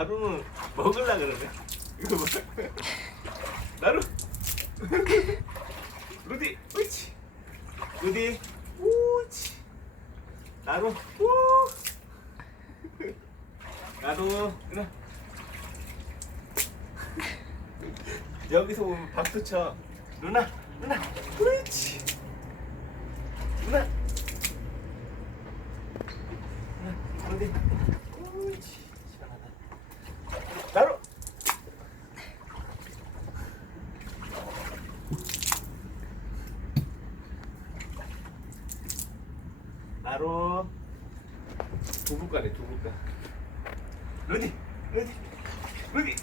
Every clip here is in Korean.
나루는 먹을라 그러네. 이거 봐. 나루. 루디, 옳지. 루디, 옳지. 나루, 우. 나루, 일어. 여기서 보면 박수 쳐. 누나, 누나, 옳지. 누나. 누나, 루디, 옳지. 시원하다. 나루. 나로 두부가네 두부가. 루디 루디 루디.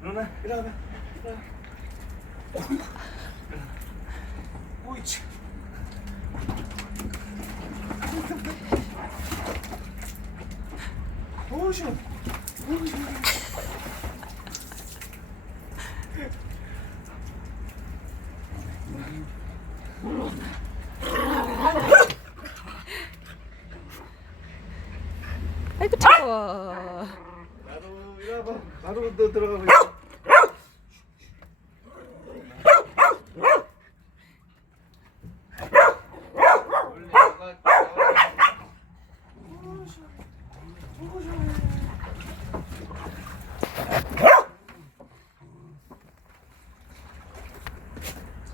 누나 일어나봐 일어나 오이치. 오이치 오이치 차워. 나도 일어나봐 나도 너 들어가고 있어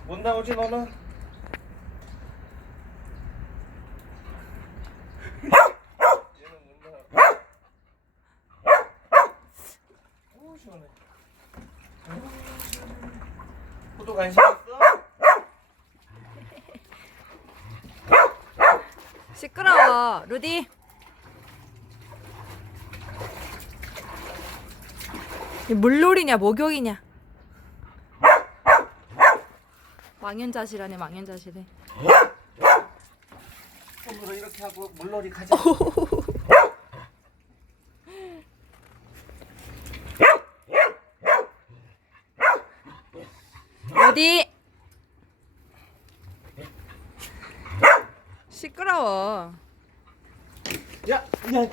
못 나오지 너는 못 나와. 오 시원해. 호두 간식 있어? 시끄러워. 루디. 이 물놀이냐 목욕이냐? 망연자실하네 망연자실해. 손으로 이렇게 하고 물놀이 가자. 루디. 시끄러워. 야, 야,